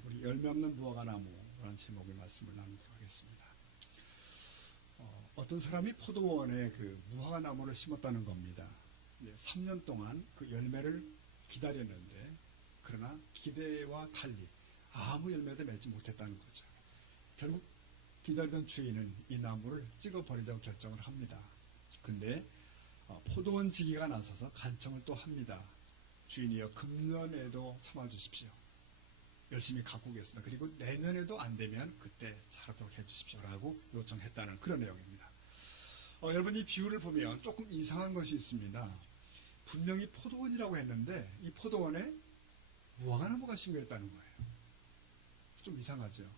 오늘 우리 열매 없는 무화과 나무라는 제목의 말씀을 나누도록 하겠습니다. 어떤 사람이 포도원에 그 무화과 나무를 심었다는 겁니다. 3년 동안 그 열매를 기다렸는데 그러나 기대와 달리 아무 열매도 맺지 못했다는 거죠. 결국 기다리던 주인은 이 나무를 찍어버리자고 결정을 합니다. 근데 포도원 지기가 나서서 간청을 또 합니다. 주인이여, 금년에도 참아주십시오. 열심히 가꾸겠습니다. 그리고 내년에도 안 되면 그때 자라도록 해주십시오라고 요청했다는 그런 내용입니다. 여러분, 이 비유를 보면 조금 이상한 것이 있습니다. 분명히 포도원이라고 했는데 이 포도원에 무화과나무가 심겨있다는 거예요. 좀 이상하죠.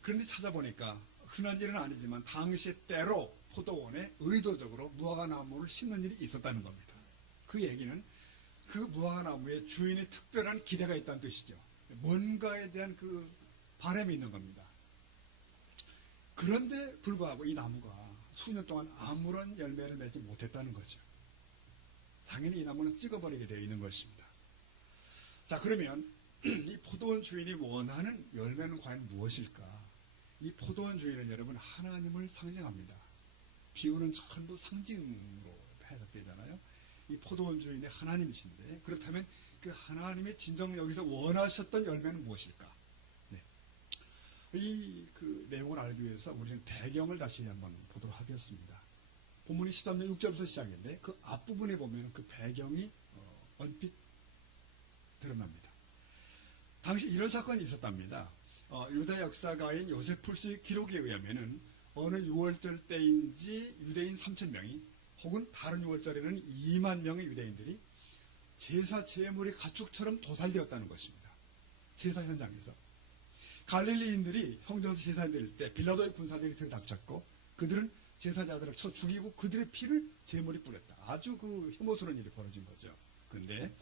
그런데 찾아보니까 흔한 일은 아니지만 당시 때로 포도원에 의도적으로 무화과나무를 심는 일이 있었다는 겁니다. 그 얘기는 그 무화과나무에 주인의 특별한 기대가 있다는 뜻이죠. 뭔가에 대한 그 바람이 있는 겁니다. 그런데 불구하고 이 나무가 수년 동안 아무런 열매를 맺지 못했다는 거죠. 당연히 이 나무는 찍어버리게 되어 있는 것입니다. 자, 그러면 이 포도원 주인이 원하는 열매는 과연 무엇일까? 이 포도원 주인은 여러분 하나님을 상징합니다. 비유는 전부 상징으로 해석되잖아요. 이 포도원 주인이 하나님이신데, 그렇다면 그 하나님의 진정 여기서 원하셨던 열매는 무엇일까? 네. 이 그 내용을 알기 위해서 우리는 배경을 다시 한번 보도록 하겠습니다. 본문이 13절 6절부터 시작인데 그 앞부분에 보면 그 배경이 얼핏 드러납니다. 당시 이런 사건이 있었답니다. 유다 역사가인 요세풀스의 기록에 의하면은 어느 6월절 때인지 유대인 3,000명이 혹은 다른 6월절에는 2만 명의 유대인들이 제사 제물이 가축처럼 도살되었다는 것입니다. 제사 현장에서 갈릴리인들이 성전에서 제사 드릴 때 빌라도의 군사들이 들이닥쳤고 그들은 제사자들을 쳐 죽이고 그들의 피를 제물이 뿌렸다. 아주 그 혐오스러운 일이 벌어진 거죠. 그런데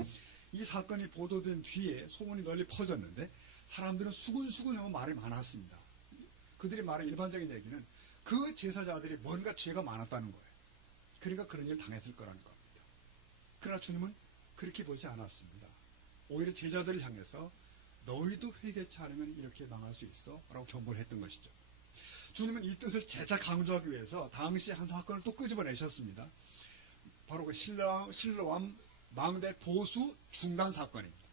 이 사건이 보도된 뒤에 소문이 널리 퍼졌는데 사람들은 수군수군하고 말이 많았습니다. 그들이 말한 일반적인 얘기는 그 제사자들이 뭔가 죄가 많았다는 거예요. 그러니까 그런 일을 당했을 거라는 겁니다. 그러나 주님은 그렇게 보지 않았습니다. 오히려 제자들을 향해서 너희도 회개치 않으면 이렇게 망할 수 있어 라고 경고를 했던 것이죠. 주님은 이 뜻을 재차 강조하기 위해서 당시 한 사건을 또 끄집어내셨습니다. 바로 그 실로암 망대 보수 중단 사건입니다.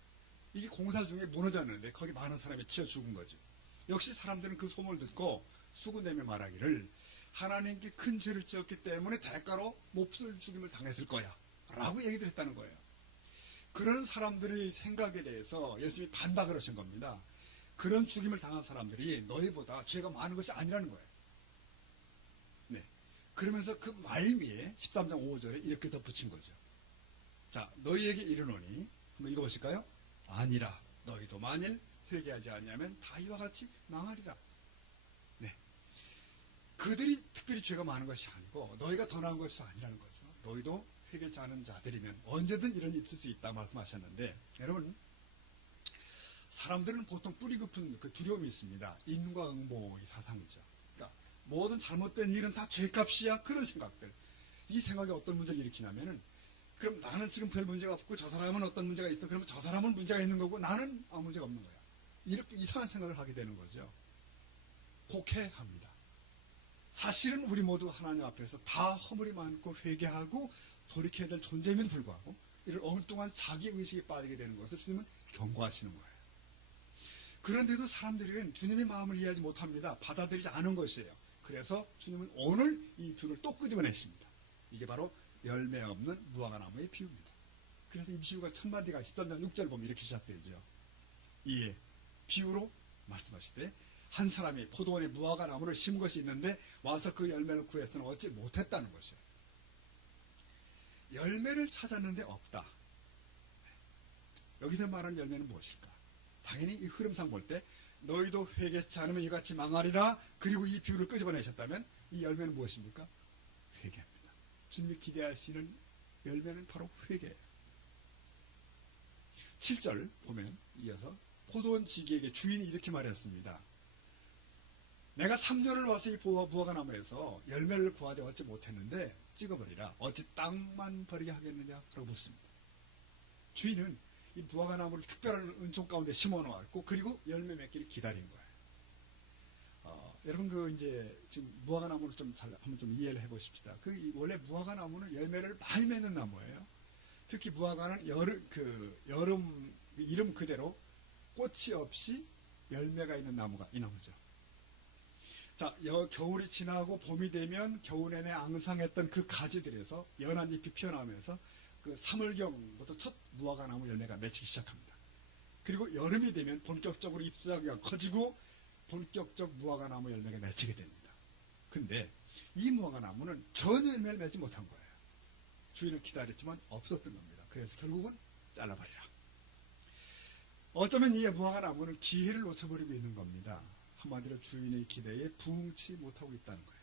이게 공사 중에 무너졌는데 거기 많은 사람이 치여 죽은 거죠. 역시 사람들은 그 소문을 듣고 수군대며 말하기를 하나님께 큰 죄를 지었기 때문에 대가로 몹쓸 죽임을 당했을 거야 라고 얘기를 했다는 거예요. 그런 사람들의 생각에 대해서 예수님이 반박을 하신 겁니다. 그런 죽임을 당한 사람들이 너희보다 죄가 많은 것이 아니라는 거예요. 네. 그러면서 그 말미에 13장 5절에 이렇게 덧붙인 거죠. 자, 너희에게 이르노니 한번 읽어보실까요? 아니라 너희도 만일 회개하지 않으면 다 이와 같이 망하리라. 네. 그들이 특별히 죄가 많은 것이 아니고 너희가 더 나은 것이 아니라는 거죠. 너희도 회개치 않은 자들이면 언제든 이런 일이 있을 수 있다 말씀하셨는데, 여러분 사람들은 보통 뿌리 깊은 그 두려움이 있습니다. 인과응보의 사상이죠. 그러니까 모든 잘못된 일은 다 죄값이야, 그런 생각들. 이 생각이 어떤 문제를 일으키냐면은 그럼 나는 지금 별 문제가 없고 저 사람은 어떤 문제가 있어. 그러면 저 사람은 문제가 있는 거고 나는 아무 문제가 없는 거야. 이렇게 이상한 생각을 하게 되는 거죠. 곡해합니다. 사실은 우리 모두 하나님 앞에서 다 허물이 많고 회개하고 돌이켜야 될 존재임에도 불구하고 이런 엉뚱한 자기의식에 빠지게 되는 것을 주님은 경고하시는 거예요. 그런데도 사람들은 주님의 마음을 이해하지 못합니다. 받아들이지 않은 것이에요. 그래서 주님은 오늘 이 비유를 또 끄집어내십니다. 이게 바로 열매 없는 무화과나무의 비유입니다. 그래서 이 비유가 첫 마디가 13장 6절 보면 이렇게 시작되죠. 이에 비유로 말씀하시되 한 사람이 포도원에 무화과나무를 심은 것이 있는데 와서 그 열매를 구해서는 얻지 못했다는 것이에요. 열매를 찾았는데 없다. 여기서 말하는 열매는 무엇일까? 당연히 이 흐름상 볼 때 너희도 회개치 않으면 이같이 망하리라. 그리고 이 비유를 끄집어내셨다면 이 열매는 무엇입니까? 회개입니다. 주님이 기대하시는 열매는 바로 회개예요. 7절 보면 이어서 포도원 지기에게 주인이 이렇게 말했습니다. 내가 3년을 와서 이 무화과나무에서 열매를 구하되 얻지 못했는데 찍어버리라. 어찌 땅만 버리게 하겠느냐? 라고 묻습니다. 주인은 이 무화과 나무를 특별한 은총 가운데 심어 놓았고 그리고 열매 맺기를 기다린 거예요. 여러분 이제 지금 무화과 나무를 좀 잘 한번 좀 이해를 해보십시다. 원래 무화과 나무는 열매를 많이 맺는 나무예요. 특히 무화과는 여름 이름 그대로 꽃이 없이 열매가 있는 나무가 이 나무죠. 자, 겨울이 지나고 봄이 되면 겨울 내내 앙상했던 그 가지들에서 연한 잎이 피어나면서 그 3월경부터 첫 무화과 나무 열매가 맺히기 시작합니다. 그리고 여름이 되면 본격적으로 잎사귀가 커지고 본격적 무화과 나무 열매가 맺히게 됩니다. 근데 이 무화과 나무는 전혀 열매를 맺지 못한 거예요. 주인을 기다렸지만 없었던 겁니다. 그래서 결국은 잘라버리라. 어쩌면 이 무화과 나무는 기회를 놓쳐버리고 있는 겁니다. 한마디로 주인의 기대에 부응치 못하고 있다는 거예요.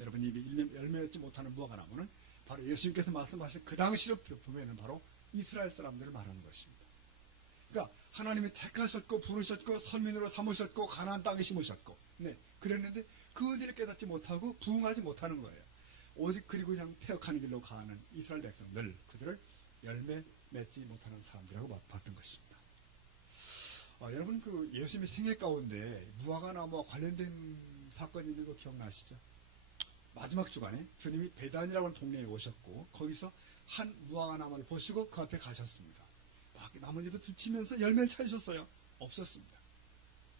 여러분, 이 열매 맺지 못하는 무화과 나무는 바로 예수님께서 말씀하신 그 당시로 보면 바로 이스라엘 사람들을 말하는 것입니다. 그러니까 하나님이 택하셨고 부르셨고 선민으로 삼으셨고 가나안 땅에 심으셨고, 그랬는데 그들이 깨닫지 못하고 부응하지 못하는 거예요. 오직 그리고 그냥 폐역하는 길로 가는 이스라엘 백성들, 그들을 열매 맺지 못하는 사람들이라고 봤던 것입니다. 여러분, 예수님의 생애 가운데 무화과 나무와 관련된 사건이 있는 거 기억나시죠? 마지막 주간에 주님이 베단이라고 하는 동네에 오셨고 거기서 한 무화과 나무를 보시고 그 앞에 가셨습니다. 막 나뭇잎을 두치면서 열매를 찾으셨어요. 없었습니다.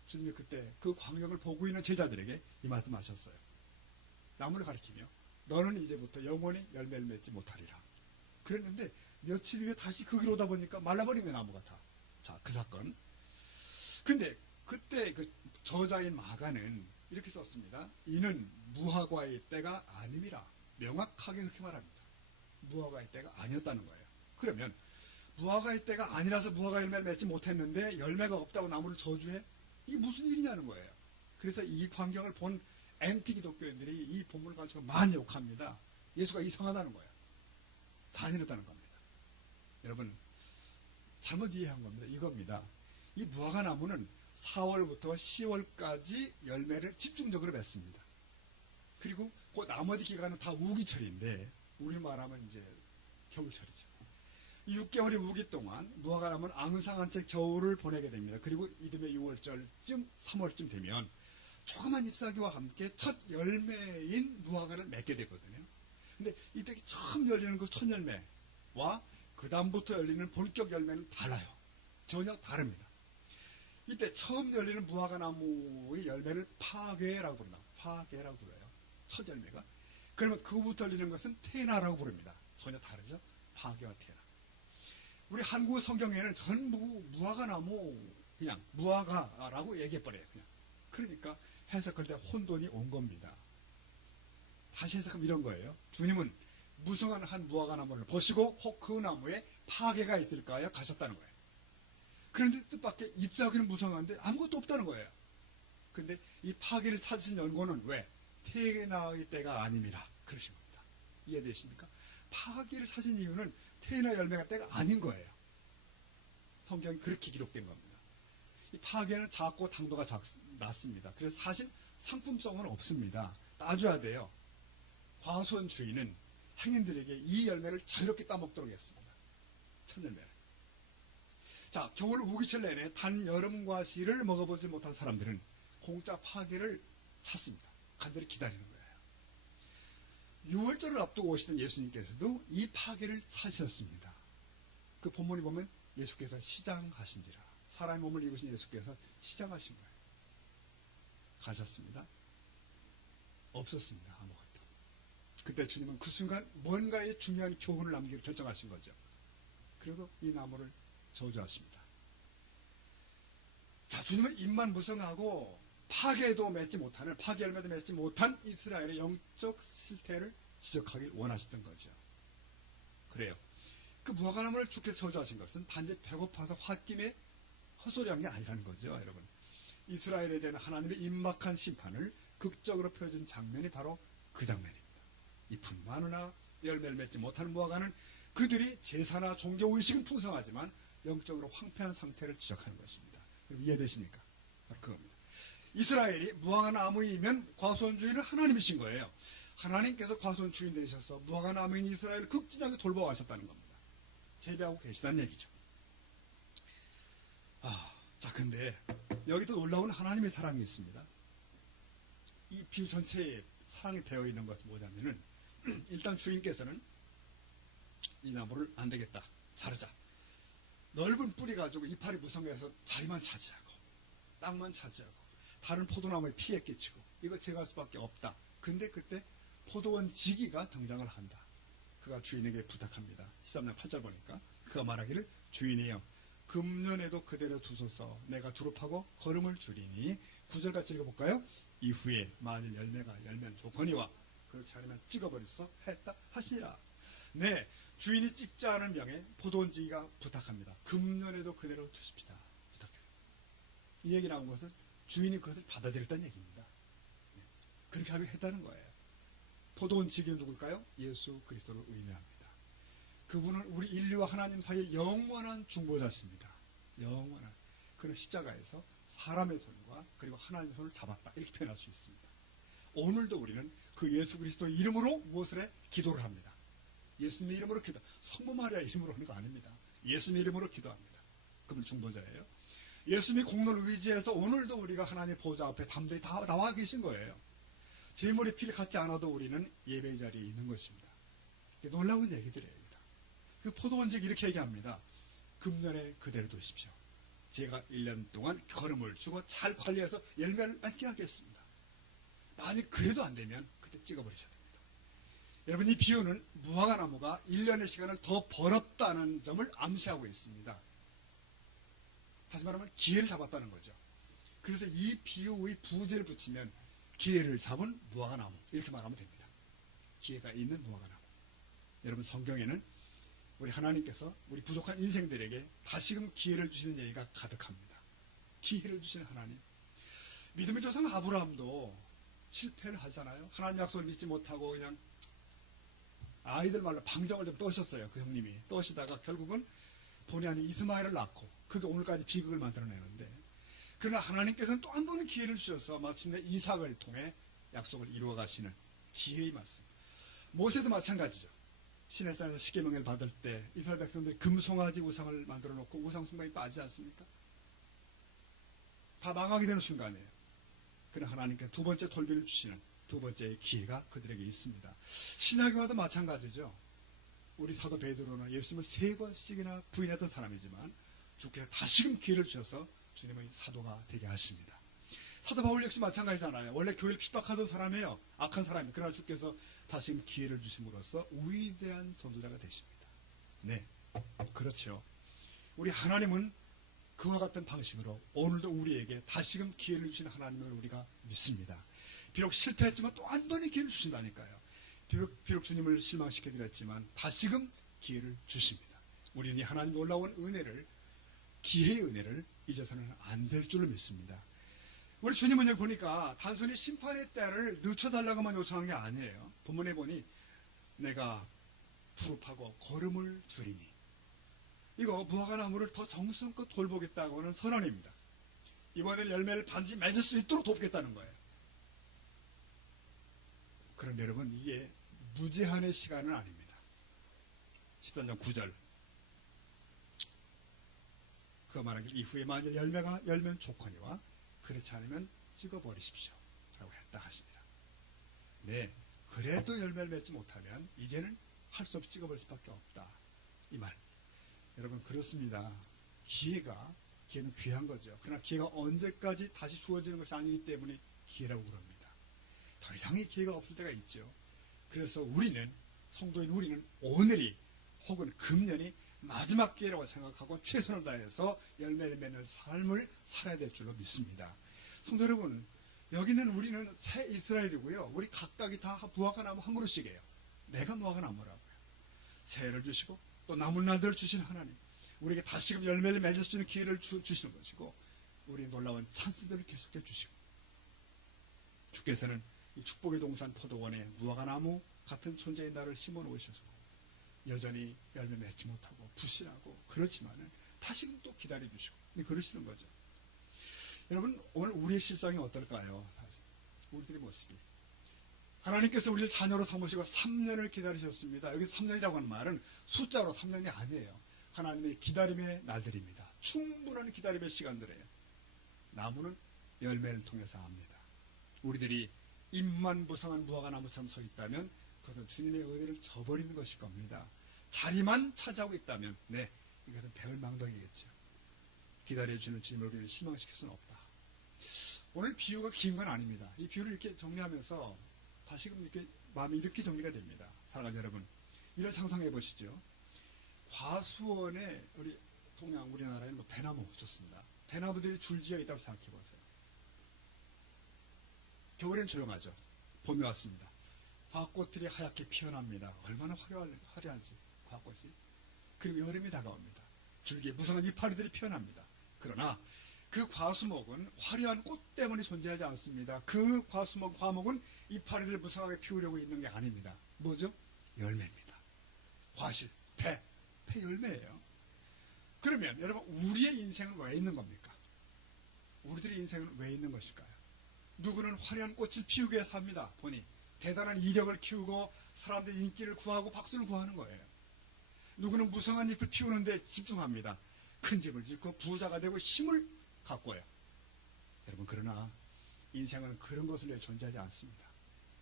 주님이 그때 그 광경을 보고 있는 제자들에게 이 말씀하셨어요. 나무를 가리키며 너는 이제부터 영원히 열매를 맺지 못하리라. 그랬는데 며칠 후에 다시 그 길로 오다 보니까 말라버린 게 나무가 다. 자, 그 사건. 근데 그때 그 저자인 마가는 이렇게 썼습니다. 이는 무화과의 때가 아님이라. 명확하게 그렇게 말합니다. 무화과의 때가 아니었다는 거예요. 그러면 무화과의 때가 아니라서 무화과 열매를 맺지 못했는데 열매가 없다고 나무를 저주해? 이게 무슨 일이냐는 거예요. 그래서 이 광경을 본 앤티 기독교인들이 이 본문을 가지고 많이 욕합니다. 예수가 이상하다는 거예요. 잔인하다는 겁니다. 여러분, 잘못 이해한 겁니다. 이겁니다. 이 무화과 나무는 4월부터 10월까지 열매를 집중적으로 맺습니다. 그리고 그 나머지 기간은 다 우기철인데 우리 말하면 이제 겨울철이죠. 6개월의 우기 동안 무화과 나무는 앙상한 채 겨울을 보내게 됩니다. 그리고 이듬해 6월쯤 3월쯤 되면 조그만 잎사귀와 함께 첫 열매인 무화과를 맺게 되거든요. 근데 이때 처음 열리는 그 첫 열매와 그 다음부터 열리는 본격 열매는 달라요. 전혀 다릅니다. 이때 처음 열리는 무화과 나무의 열매를 파괴라고 부른다. 파괴라고 불러요. 첫 열매가. 그러면 그부터 열리는 것은 테나라고 부릅니다. 전혀 다르죠. 파괴와 테나. 우리 한국 성경에는 전부 무화과 나무, 그냥 무화과라고 얘기해버려요. 그냥. 그러니까 해석할 때 혼돈이 온 겁니다. 다시 해석하면 이런 거예요. 주님은 무성한 한 무화과 나무를 보시고 혹 그 나무에 파괴가 있을까요? 가셨다는 거예요. 그런데 뜻밖의 잎사귀는 무성한데 아무것도 없다는 거예요. 근데 이 파괴를 찾으신 연고는 왜? 테나의 때가 아님이라 그러신 겁니다. 이해되십니까? 파괴를 찾은 이유는 테나 열매가 때가 아닌 거예요. 성경이 그렇게 기록된 겁니다. 이 파괴는 작고 당도가 낮습니다. 그래서 사실 상품성은 없습니다. 따져야 돼요. 과수원 주인은 행인들에게 이 열매를 자유롭게 따먹도록 했습니다. 첫 열매를. 자, 겨울 우기철 내내 단 여름과실을 먹어보지 못한 사람들은 공짜 파괴를 찾습니다. 간절히 기다리는 거예요. 6월절을 앞두고 오시던 예수님께서도 이 파괴를 찾으셨습니다. 그 본문에 보면 예수께서 시장하신지라. 사람의 몸을 입으신 예수께서 시장하신 거예요. 가셨습니다. 없었습니다. 아무것도. 그때 주님은 그 순간 뭔가의 중요한 교훈을 남기기로 결정하신 거죠. 그리고 이 나무를 저주하십니다. 자, 주님은 입만 무성하고 파괴도 맺지 못하는, 파괴 열매도 맺지 못한 이스라엘의 영적 실태를 지적하길 원하셨던 거죠. 그래요. 그 무화과 나무를 주께서 저주하신 것은 단지 배고파서 홧김에 헛소리한 게 아니라는 거죠, 여러분. 이스라엘에 대한 하나님의 임박한 심판을 극적으로 표준 장면이 바로 그 장면입니다. 잎은 많으나 열매를 맺지 못하는 무화과는 그들이 제사나 종교의식은 풍성하지만 영적으로 황폐한 상태를 지적하는 것입니다. 여러분 이해되십니까? 바로 그겁니다. 이스라엘이 무화과 나무이면 과수원 주인은 하나님이신 거예요. 하나님께서 과수원 주인 되셔서 무화과 나무인 이스라엘을 극진하게 돌보아하셨다는 겁니다. 재배하고 계시다는 얘기죠. 네, 여기도 놀라운 하나님의 사랑이 있습니다. 이 비유 전체에 사랑이 배어 있는 것은 뭐냐면은 일단 주인께서는 이 나무를 안 되겠다, 자르자. 넓은 뿌리 가지고 이파리 무성해서 자리만 차지하고 땅만 차지하고 다른 포도나무에 피해 끼치고 이거 제거할 수밖에 없다. 근데 그때 포도원 지기가 등장을 한다. 그가 주인에게 부탁합니다. 13장 8절 보니까 그가 말하기를 주인이여 금년에도 그대로 두소서 내가 두루 파고 거름을 줄이니 9절까지 읽어볼까요? 이후에 만일 열매가 열면 좋거니와 그렇지 않으면 찍어버리소 했다 하시니라. 네, 주인이 찍지 않을 명에 포도원 지기가 부탁합니다. 금년에도 그대로 두십시다. 부탁해요. 이 얘기 나온 것은 주인이 그것을 받아들였다는 얘기입니다. 네, 그렇게 하게 했다는 거예요. 포도원 지기는 누굴까요? 예수 그리스도를 의미합니다. 그분은 우리 인류와 하나님 사이의 영원한 중보자십니다. 영원한. 그는 십자가에서 사람의 손과 그리고 하나님의 손을 잡았다. 이렇게 표현할 수 있습니다. 오늘도 우리는 그 예수 그리스도의 이름으로 무엇을 해? 기도를 합니다. 예수님의 이름으로 기도. 성모 마리아 이름으로 하는 거 아닙니다. 예수님의 이름으로 기도합니다. 그분 중보자예요. 예수님의 공로를 의지해서 오늘도 우리가 하나님의 보좌 앞에 담대히 다 나와 계신 거예요. 제물의 피를 갖지 않아도 우리는 예배의 자리에 있는 것입니다. 놀라운 얘기들이에요. 그 포도원직 이렇게 얘기합니다. 금년에 그대로 두십시오. 제가 1년 동안 거름을 주고 잘 관리해서 열매를 맺게 하겠습니다. 만약 그래도 안 되면 그때 찍어버리셔야 됩니다. 여러분, 이 비유는 무화과나무가 1년의 시간을 더 벌었다는 점을 암시하고 있습니다. 다시 말하면 기회를 잡았다는 거죠. 그래서 이 비유의 부제를 붙이면 기회를 잡은 무화과나무 이렇게 말하면 됩니다. 기회가 있는 무화과나무. 여러분, 성경에는 우리 하나님께서 우리 부족한 인생들에게 다시금 기회를 주시는 얘기가 가득합니다. 기회를 주시는 하나님. 믿음의 조상 아브라함도 실패를 하잖아요. 하나님 약속을 믿지 못하고 그냥 아이들 말로 방정을 좀 떠셨어요. 그 형님이 떠시다가 결국은 본의 아닌 이스마엘을 낳고 그게 오늘까지 비극을 만들어내는데, 그러나 하나님께서는 또 한 번의 기회를 주셔서 마침내 이삭을 통해 약속을 이루어 가시는 기회의 말씀. 모세도 마찬가지죠. 시내산에서 십계명을 받을 때 이스라엘 백성들이 금송아지 우상을 만들어 놓고 우상 숭배에 빠지지 않습니까? 다 망하게 되는 순간이에요. 그러나 하나님께서 두 번째 돌비를 주시는 두 번째 기회가 그들에게 있습니다. 신약에와도 마찬가지죠. 우리 사도 베드로는 예수님을 3번씩이나 부인했던 사람이지만 주께서 다시금 기회를 주셔서 주님의 사도가 되게 하십니다. 사도 바울 역시 마찬가지잖아요. 원래 교회를 핍박하던 사람이에요. 악한 사람이. 그러나 주께서 다시금 기회를 주심으로써 위대한 선도자가 되십니다. 네, 그렇죠. 우리 하나님은 그와 같은 방식으로 오늘도 우리에게 다시금 기회를 주시는 하나님을 우리가 믿습니다. 비록 실패했지만 또 한 번의 기회를 주신다니까요. 비록 주님을 실망시켜드렸지만 다시금 기회를 주십니다. 우리는 이 하나님 놀라운 은혜를, 기회의 은혜를 잊어서는 안 될 줄로 믿습니다. 우리 주님은 여기 보니까 단순히 심판의 때를 늦춰달라고만 요청한 게 아니에요. 본문에 보니 내가 푸릅하고 거름을 줄이니, 이거 무화과나무를 더 정성껏 돌보겠다고는 선언입니다. 이번에는 열매를 반드시 맺을 수 있도록 돕겠다는 거예요. 그런데 여러분, 이게 무제한의 시간은 아닙니다. 13장 9절 그 말하길 이후에 만일 열매가 열면 좋거니와 그렇지 않으면 찍어버리십시오 라고 했다 하시니라. 네, 그래도 열매를 맺지 못하면 이제는 할 수 없이 찍어버릴 수밖에 없다, 이 말. 여러분, 그렇습니다. 기회는 귀한 거죠. 그러나 기회가 언제까지 다시 주어지는 것이 아니기 때문에 기회라고 그럽니다. 더 이상의 기회가 없을 때가 있죠. 그래서 우리는, 성도인 우리는 오늘이 혹은 금년이 마지막 기회라고 생각하고 최선을 다해서 열매를 맺는 삶을 살아야 될 줄로 믿습니다. 성도 여러분, 여기는 우리는 새 이스라엘이고요. 우리 각각이 다 무화과나무 한 그루씩이에요. 내가 무화과나무라고요. 새해를 주시고 또 남은 날들을 주신 하나님, 우리에게 다시금 열매를 맺을 수 있는 기회를 주시는 것이고, 우리의 놀라운 찬스들을 계속해 주시고, 주께서는 이 축복의 동산 포도원에 무화과나무 같은 존재의 나를 심어 놓으셨고 여전히 열매 맺지 못하고 불신하고 그렇지만은 다시금 또 기다려 주시고 그러시는 거죠. 여러분, 오늘 우리의 실상이 어떨까요? 사실 우리들의 모습이, 하나님께서 우리를 자녀로 삼으시고 3년을 기다리셨습니다. 여기서 3년이라고 하는 말은 숫자로 3년이 아니에요. 하나님의 기다림의 날들입니다. 충분한 기다림의 시간들이에요. 나무는 열매를 통해서 압니다. 우리들이 잎만 무성한 무화과 나무처럼 서 있다면 그것은 주님의 은혜를 저버리는 것일 겁니다. 자리만 차지하고 있다면 이것은 배은망덕이겠죠. 기다려주는 주님을 우리를 실망시킬 수는 없다. 오늘 비유가 긴 건 아닙니다. 이 비유를 이렇게 정리하면서 다시금 이렇게 마음이 이렇게 정리가 됩니다. 사랑하는 여러분, 이런 상상해 보시죠. 과수원에 우리나라에는 대나무 좋습니다. 대나무들이 줄지어 있다고 생각해 보세요. 겨울엔 조용하죠. 봄이 왔습니다. 과꽃들이 하얗게 피어납니다. 얼마나 화려한지 과꽃이. 그리고 여름이 다가옵니다. 줄기에 무성한 이파리들이 피어납니다. 그러나 그 과수목은 화려한 꽃 때문에 존재하지 않습니다. 그 과목은 이파리들을 무성하게 피우려고 있는 게 아닙니다. 뭐죠? 열매입니다. 과실, 배 열매예요. 그러면 여러분, 우리의 인생은 왜 있는 겁니까? 우리들의 인생은 왜 있는 것일까요? 누구는 화려한 꽃을 피우기 위해 삽니다. 보니 대단한 이력을 키우고 사람들의 인기를 구하고 박수를 구하는 거예요. 누구는 무성한 잎을 피우는데 집중합니다. 큰 집을 짓고 부자가 되고 힘을 갖고요. 여러분, 그러나 인생은 그런 것을 위해 존재하지 않습니다.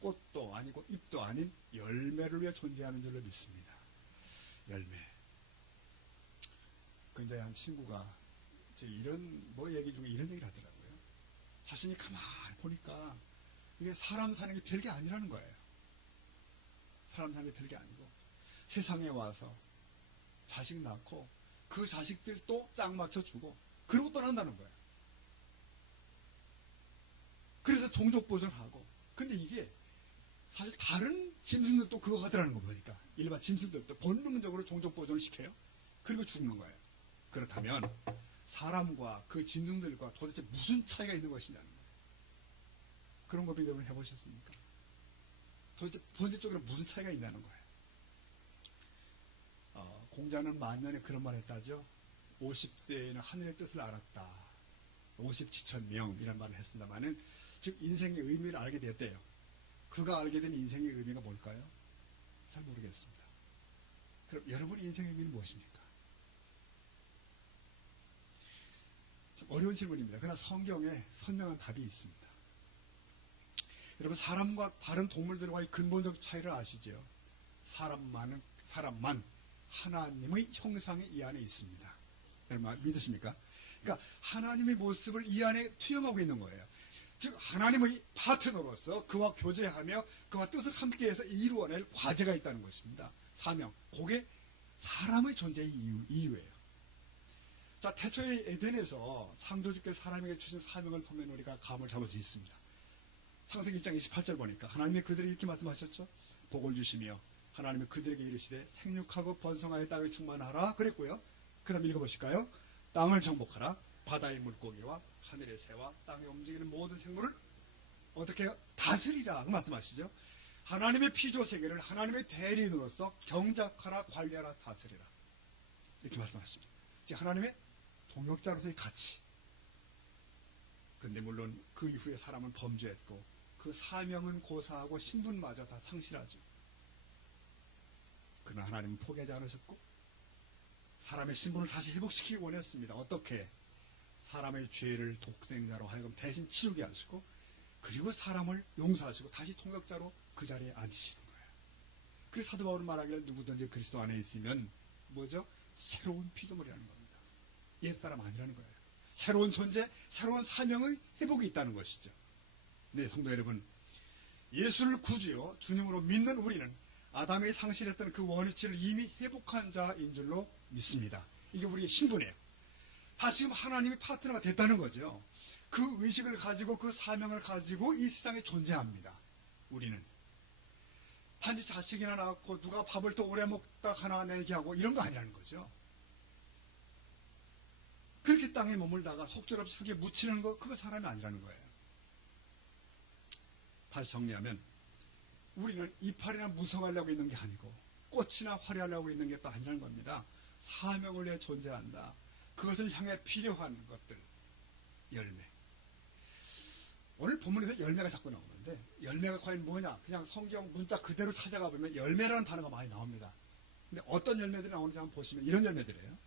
꽃도 아니고 잎도 아닌 열매를 위해 존재하는 줄로 믿습니다. 열매. 근데 한 친구가 이런 얘기 중에 이런 얘기를 하더라고요. 자신이 가만히 보니까 이게 사람 사는 게 별게 아니라는 거예요. 사람 사는 게 별게 아니고 세상에 와서 자식 낳고 그 자식들도 짝 맞춰주고 그러고 떠난다는 거예요. 그래서 종족 보존하고. 근데 이게 사실 다른 짐승들도 그거 하더라는 거 보니까 일반 짐승들도 본능적으로 종족 보존을 시켜요. 그리고 죽는 거예요. 그렇다면 사람과 그 짐승들과 도대체 무슨 차이가 있는 것이냐는 거예요. 그런 거 비교를 해보셨습니까? 도대체 본질적으로 무슨 차이가 있냐는 거예요. 공자는 만년에 그런 말 했다죠. 50세에는 하늘의 뜻을 알았다. 50지천명이라는 말을 했습니다만은, 즉 인생의 의미를 알게 되었대요. 그가 알게 된 인생의 의미가 뭘까요? 잘 모르겠습니다. 그럼 여러분의 인생의 의미는 무엇입니까? 참 어려운 질문입니다. 그러나 성경에 선명한 답이 있습니다. 여러분, 사람과 다른 동물들과의 근본적 차이를 아시죠? 사람만 하나님의 형상이 이 안에 있습니다. 여러분 믿으십니까? 그러니까 하나님의 모습을 이 안에 투영하고 있는 거예요. 즉 하나님의 파트너로서 그와 교제하며 그와 뜻을 함께해서 이루어낼 과제가 있다는 것입니다. 사명. 그게 사람의 존재의 이유예요. 자, 태초의 에덴에서 창조주께서 사람에게 주신 사명을 보면 우리가 감을 잡을 수 있습니다. 창세기 1장 28절 보니까 하나님이 그들에게 이렇게 말씀하셨죠. 복을 주시며 하나님이 그들에게 이르시되 생육하고 번성하여 땅을 충만하라 그랬고요. 그럼 읽어보실까요? 땅을 정복하라. 바다의 물고기와 하늘의 새와 땅에 움직이는 모든 생물을 어떻게 다스리라 그 말씀하시죠. 하나님의 피조세계를 하나님의 대리인으로서 경작하라, 관리하라, 다스리라 이렇게 말씀하십니다. 즉 하나님의 동역자로서의 가치. 근데 물론 그 이후에 사람은 범죄했고 그 사명은 고사하고 신분마저 다 상실하죠. 그러나 하나님은 포기하지 않으셨고 사람의 신분을 다시 회복시키기 원했습니다. 어떻게? 사람의 죄를 독생자로 하여금 대신 치르게 하시고 그리고 사람을 용서하시고 다시 통역자로 그 자리에 앉히시는 거예요. 그래서 사도 바울은 말하기를 누구든지 그리스도 안에 있으면 뭐죠? 새로운 피조물이라는 겁니다. 옛사람 아니라는 거예요. 새로운 존재, 새로운 사명의 회복이 있다는 것이죠. 네, 성도 여러분, 예수를 구주요 주님으로 믿는 우리는 아담이 상실했던 그 원위치를 이미 회복한 자인 줄로 믿습니다. 이게 우리의 신분이에요. 다시금 하나님의 파트너가 됐다는 거죠. 그 의식을 가지고 그 사명을 가지고 이 세상에 존재합니다. 우리는 단지 자식이나 낳고 누가 밥을 더 오래 먹다 하나 내게 하고 이런 거 아니라는 거죠. 그렇게 땅에 머물다가 속절없이 흙에 묻히는 거, 그거 사람이 아니라는 거예요. 다시 정리하면 우리는 이파리나 무성하려고 있는 게 아니고 꽃이나 화려하려고 있는 게 또 아니라는 겁니다. 사명을 위해 존재한다. 그것을 향해 필요한 것들, 열매. 오늘 본문에서 열매가 자꾸 나오는데 열매가 과연 뭐냐? 그냥 성경 문자 그대로 찾아가 보면 열매라는 단어가 많이 나옵니다. 근데 어떤 열매들이 나오는지 한번 보시면 이런 열매들이에요.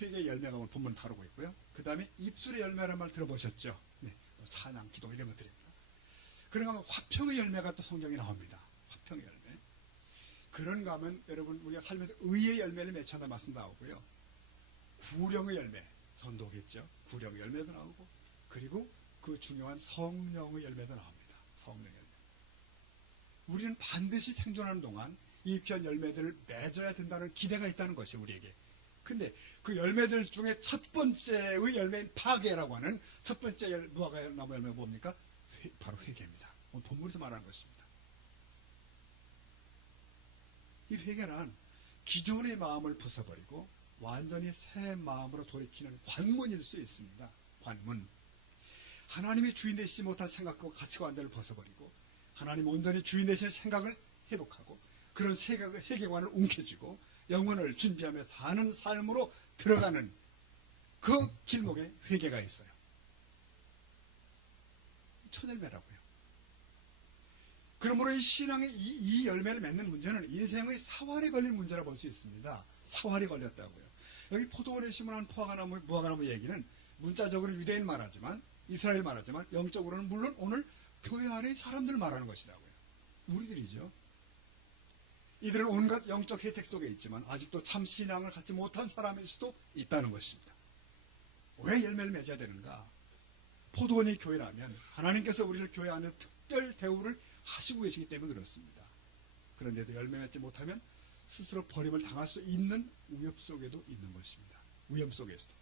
회개의 열매가 오늘 본문 다루고 있고요. 그 다음에 입술의 열매라는 말 들어보셨죠? 네, 찬양, 기도 이런 것들입니다. 그런가 하면 화평의 열매가 또 성경에 나옵니다. 화평의 열매. 그런가 하면 여러분 우리가 살면서 의의 열매를 맺혀나 말씀 나오고요. 구령의 열매, 전도겠죠. 구령의 열매도 나오고, 그리고 그 중요한 성령의 열매도 나옵니다. 성령의 열매. 우리는 반드시 생존하는 동안 이 귀한 열매들을 맺어야 된다는 기대가 있다는 것이 우리에게. 근데 그 열매들 중에 첫 번째의 열매인 파괴라고 하는 첫 번째 무화과나무 열매가 뭡니까? 바로 회개입니다. 오늘 본문에서 말하는 것입니다. 이 회개란 기존의 마음을 부숴버리고 완전히 새 마음으로 돌이키는 관문일 수 있습니다. 관문. 하나님이 주인 되시지 못한 생각과 가치관 완전히 벗어버리고 하나님 온전히 주인 되시는 생각을 회복하고 그런 세계관을 움켜쥐고 영혼을 준비하며 사는 삶으로 들어가는 그 길목에 회개가 있어요. 첫 열매라고요. 그러므로 이 신앙의 이 열매를 맺는 문제는 인생의 사활에 걸린 문제라 볼 수 있습니다. 사활이 걸렸다고요. 여기 포도원에 심은 포화과나무, 무화과나무 얘기는 문자적으로 유대인 말하지만 이스라엘 말하지만 영적으로는 물론 오늘 교회 안의 사람들 말하는 것이라고요. 우리들이죠. 이들은 온갖 영적 혜택 속에 있지만 아직도 참 신앙을 갖지 못한 사람일 수도 있다는 것입니다. 왜 열매를 맺어야 되는가? 포도원이 교회라면 하나님께서 우리를 교회 안에서 특별 대우를 하시고 계시기 때문에 그렇습니다. 그런데도 열매 맺지 못하면 스스로 버림을 당할 수 있는 위협 속에도 있는 것입니다. 위험 속에서도.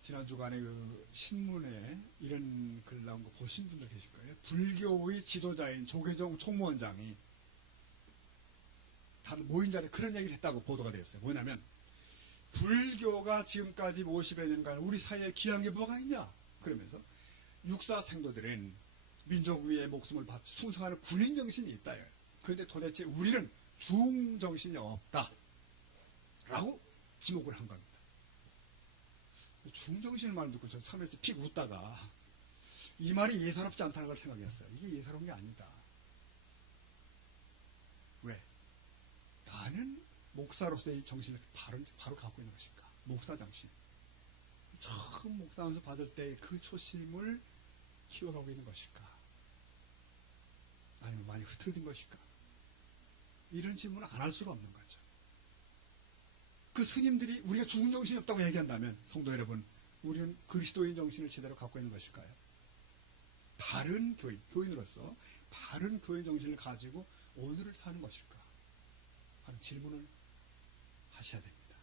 지난 주간에 그 신문에 이런 글 나온 거 보신 분들 계실 거예요. 불교의 지도자인 조계종 총무원장이 다들 모인 자리에 그런 얘기를 했다고 보도가 되었어요. 뭐냐면 불교가 지금까지 50여 년간 우리 사회에 기여한 게 뭐가 있냐? 그러면서 육사 생도들은 민족 위에 목숨을 바쳐 충성하는 군인 정신이 있다. 그런데 도대체 우리는 중 정신이 없다. 라고 지목을 한 겁니다. 중정신을 말 듣고 저 처음에 픽 웃다가 이 말이 예사롭지 않다는 걸 생각했어요. 이게 예사로운 게 아니다. 왜? 나는 목사로서의 정신을 바로 갖고 있는 것인가? 목사 정신. 처음 목사하면서 받을 때 그 초심을 키워가고 있는 것일까? 아니면 많이 흐트러진 것일까? 이런 질문을 안 할 수가 없는 거죠. 그 스님들이 우리가 죽은 정신이 없다고 얘기한다면 성도 여러분, 우리는 그리스도인 정신을 제대로 갖고 있는 것일까요? 바른 교인으로서 바른 교인 정신을 가지고 오늘을 사는 것일까? 하는 질문을 하셔야 됩니다.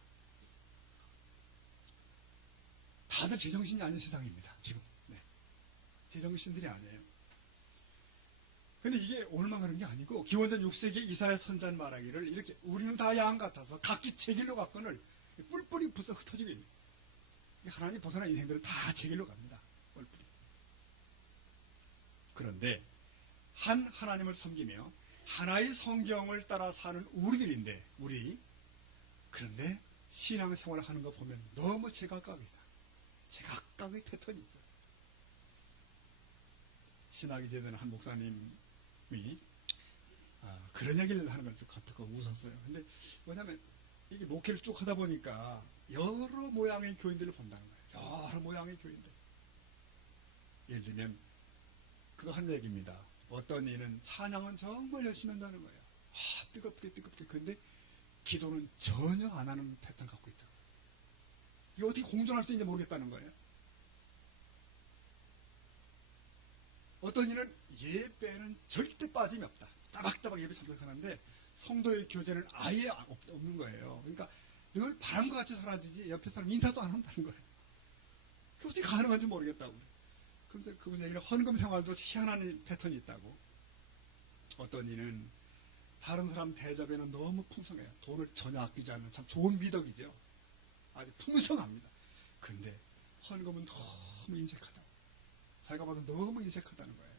다들 제정신이 아닌 세상입니다. 지금. 네. 제정신들이 아니에요. 근데 이게 오늘만 그런 게 아니고 기원전 6세기 이사야 선지자 말하기를 이렇게 우리는 다 양 같아서 각기 제 길로 갔거늘 뿔뿔이 부서 흩어지고 있는 하나님 벗어난 인생들은 다 제 길로 갑니다. 뿔뿔이. 그런데 한 하나님을 섬기며 하나의 성경을 따라 사는 우리들인데 그런데 신앙생활을 하는 거 보면 너무 제각각이다. 제각각의 패턴이 있어요. 신학이 제대로 한 목사님이 그런 얘기를 하는 걸 듣고 웃었어요. 근데 뭐냐면 이게 목회를 쭉 하다 보니까 여러 모양의 교인들을 본다는 거예요. 여러 모양의 교인들. 예를 들면 그거 한 얘기입니다. 어떤 이는 찬양은 정말 열심히 한다는 거예요. 뜨겁게. 근데 기도는 전혀 안 하는 패턴 갖고 있더라고요. 이게 어떻게 공존할 수 있는지 모르겠다는 거예요. 어떤 이는 예배는 절대 빠짐이 없다. 따박따박 예배 참석하는데 성도의 교제는 아예 없는 거예요. 그러니까 늘 바람과 같이 사라지지 옆에 사람 인사도 안 한다는 거예요. 그게 어떻게 가능한지 모르겠다고. 그래서 그분 얘기는 헌금 생활도 희한한 패턴이 있다고. 어떤 이는 다른 사람 대접에는 너무 풍성해요. 돈을 전혀 아끼지 않는 참 좋은 미덕이죠. 아주 풍성합니다. 근데 헌금은 너무 인색하다. 자기가 봐도 너무 인색하다는 거예요.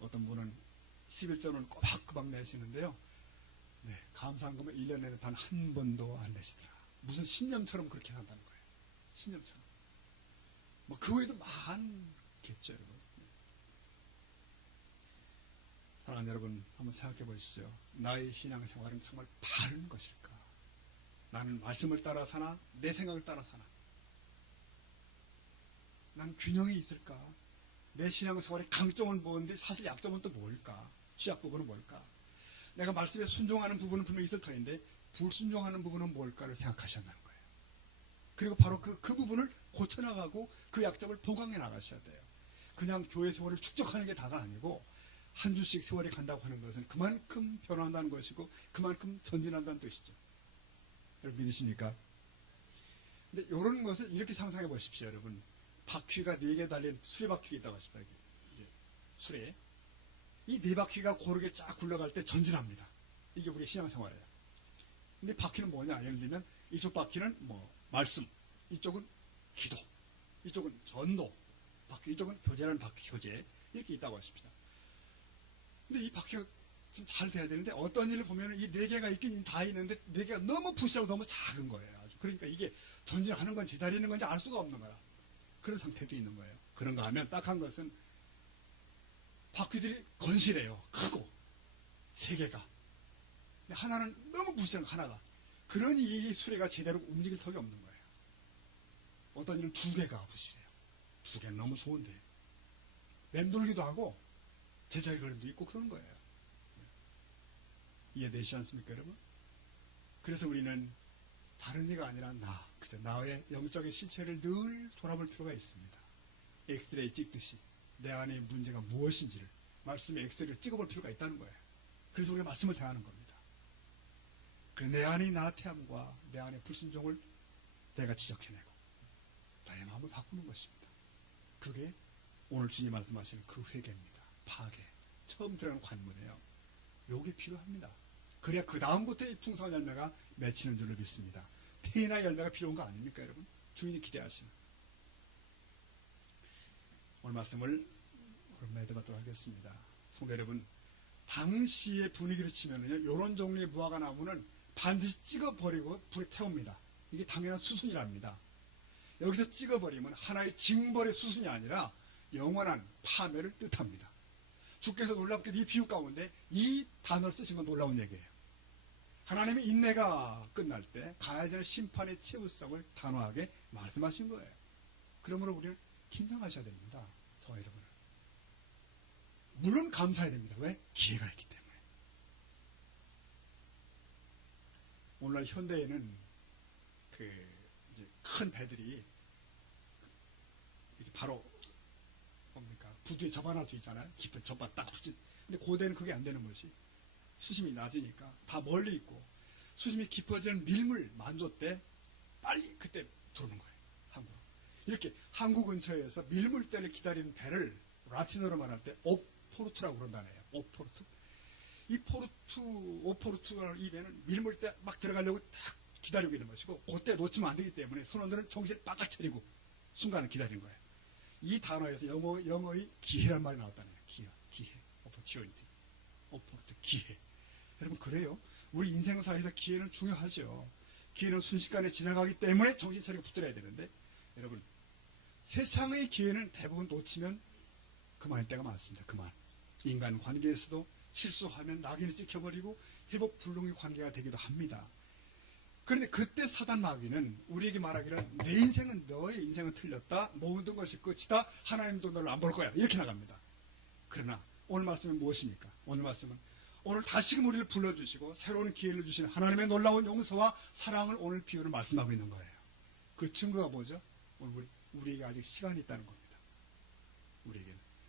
어떤 분은 11조는 꼬박꼬박 내시는데요. 네, 감사한 거면 1년 내내 단 한 번도 안 내시더라. 무슨 신념처럼 그렇게 산다는 거예요. 신념처럼. 뭐 그 외에도 많겠죠, 여러분. 사랑하는 여러분, 한번 생각해 보시죠. 나의 신앙생활은 정말 바른 것일까? 나는 말씀을 따라 사나? 내 생각을 따라 사나? 난 균형이 있을까? 내 신앙생활의 강점은 뭔데 사실 약점은 또 뭘까? 취약 부분은 뭘까? 내가 말씀에 순종하는 부분은 분명히 있을 터인데 불순종하는 부분은 뭘까를 생각하셔야 하는 거예요. 그리고 바로 그 부분을 고쳐나가고 그 약점을 보강해 나가셔야 돼요. 그냥 교회 세월을 축적하는 게 다가 아니고 한 주씩 세월이 간다고 하는 것은 그만큼 변화한다는 것이고 그만큼 전진한다는 뜻이죠. 여러분 믿으십니까? 근데 이런 것을 이렇게 상상해 보십시오. 여러분, 바퀴가 4개 달린 수레바퀴가 있다고 하십시다. 이게 수레. 이 4바퀴가 고르게 쫙 굴러갈 때 전진합니다. 이게 우리의 신앙생활이에요. 근데 바퀴는 뭐냐? 예를 들면 이쪽 바퀴는 말씀, 이쪽은 기도, 이쪽은 전도, 바퀴, 이쪽은 교제라는 바퀴, 교제 이렇게 있다고 하십시다. 근데 이 바퀴가 좀 잘 돼야 되는데 어떤 일을 보면 이 4개가 있긴 다 있는데 4개가 너무 부실하고 너무 작은 거예요. 그러니까 이게 전진하는 건지 기다리는 건지 알 수가 없는 거야. 그런 상태도 있는 거예요. 그런가 하면 딱 한 것은 바퀴들이 건실해요. 크고 3개가. 하나는 너무 부실한 하나가. 그러니 이 수레가 제대로 움직일 턱이 없는 거예요. 어떤 일은 2개가 부실해요. 2개는 너무 좋은데 맴돌기도 하고 제자리 걸음도 있고 그런 거예요. 이해되시지 않습니까, 여러분? 그래서 우리는 다른 이가 아니라 그저 나의 영적인 실체를 늘 돌아볼 필요가 있습니다. 엑스레이 찍듯이 내 안의 문제가 무엇인지를 말씀의 엑스레이를 찍어볼 필요가 있다는 거예요. 그래서 우리가 말씀을 대하는 겁니다. 내 안의 나태함과 내 안의 불순종을 내가 지적해내고 나의 마음을 바꾸는 것입니다. 그게 오늘 주님 말씀하시는 그 회개입니다. 파괴. 처음 들어가는 관문이에요. 요게 필요합니다. 그래야 그 다음부터 이 풍성한 열매가 맺히는 줄을 믿습니다. 태인의 열매가 필요한 거 아닙니까, 여러분? 주인이 기대하시는. 오늘 말씀을 오랜만에 드리도록 하겠습니다. 성도 여러분, 당시의 분위기를 치면은요, 이런 종류의 무화과 나무는 반드시 찍어버리고 불에 태웁니다. 이게 당연한 수순이랍니다. 여기서 찍어버리면 하나의 징벌의 수순이 아니라 영원한 파멸을 뜻합니다. 주께서 놀랍게도 이 비유 가운데 이 단어를 쓰신 건 놀라운 얘기예요. 하나님의 인내가 끝날 때 가야 되는 심판의 최후성을 단호하게 말씀하신 거예요. 그러므로 우리는 긴장하셔야 됩니다. 저와 여러분은. 물론 감사해야 됩니다. 왜? 기회가 있기 때문에. 오늘날 현대에는 이제 큰 배들이 이렇게 바로 부두에 접안할 수 있잖아요. 깊은 접안 딱 붙이. 근데 고대는 그게 안 되는 것이 수심이 낮으니까 다 멀리 있고 수심이 깊어지는 밀물 만조 때 빨리 그때 들어오는 거예요. 항구로. 이렇게 항구 근처에서 밀물대를 기다리는 배를 라틴어로 말할 때 오포르투라고 그런다네요. 오포르투. 이 오포르투라는 이 배는 밀물대 막 들어가려고 딱 기다리고 있는 것이고 그때 놓치면 안 되기 때문에 선원들은 정신을 바짝 차리고 순간을 기다리는 거예요. 이 단어에서 영어의 기회란 말이 나왔다네요. 기회, opportunity, opportunity, 기회. 여러분 그래요? 우리 인생사에서 기회는 중요하죠. 기회는 순식간에 지나가기 때문에 정신 차리고 붙들어야 되는데 여러분 세상의 기회는 대부분 놓치면 그만일 때가 많습니다. 그만. 인간 관계에서도 실수하면 낙인을 찍혀버리고 회복 불능의 관계가 되기도 합니다. 그런데 그때 사단 마귀는 우리에게 말하기를 너의 인생은 틀렸다. 모든 것이 끝이다. 하나님도 너를 안 볼 거야. 이렇게 나갑니다. 그러나 오늘 말씀은 무엇입니까? 오늘 말씀은 오늘 다시금 우리를 불러주시고 새로운 기회를 주시는 하나님의 놀라운 용서와 사랑을 오늘 비유로 말씀하고 있는 거예요. 그 증거가 뭐죠? 오늘 우리에게 아직 시간이 있다는 겁니다.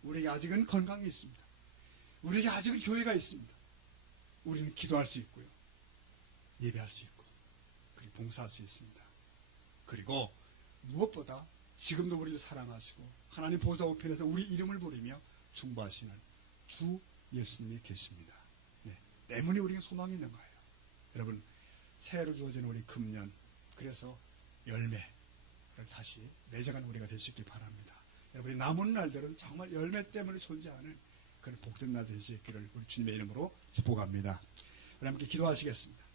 우리에게 아직은 건강이 있습니다. 우리에게 아직은 교회가 있습니다. 우리는 기도할 수 있고요. 예배할 수 있고 봉사할 수 있습니다. 그리고 무엇보다 지금도 우리를 사랑하시고 하나님 보좌 우편에서 우리 이름을 부르며 중보하시는 주 예수님이 계십니다. 네, 때문에 우리가 소망이 있는 거예요. 여러분 새해로 주어진 우리 금년 그래서 열매를 다시 맺어가는 우리가 될 수 있길 바랍니다. 여러분이 남은 날들은 정말 열매 때문에 존재하는 그런 복된 날 될 수 있기를 우리 주님의 이름으로 축복합니다. 우리 함께 기도하시겠습니다.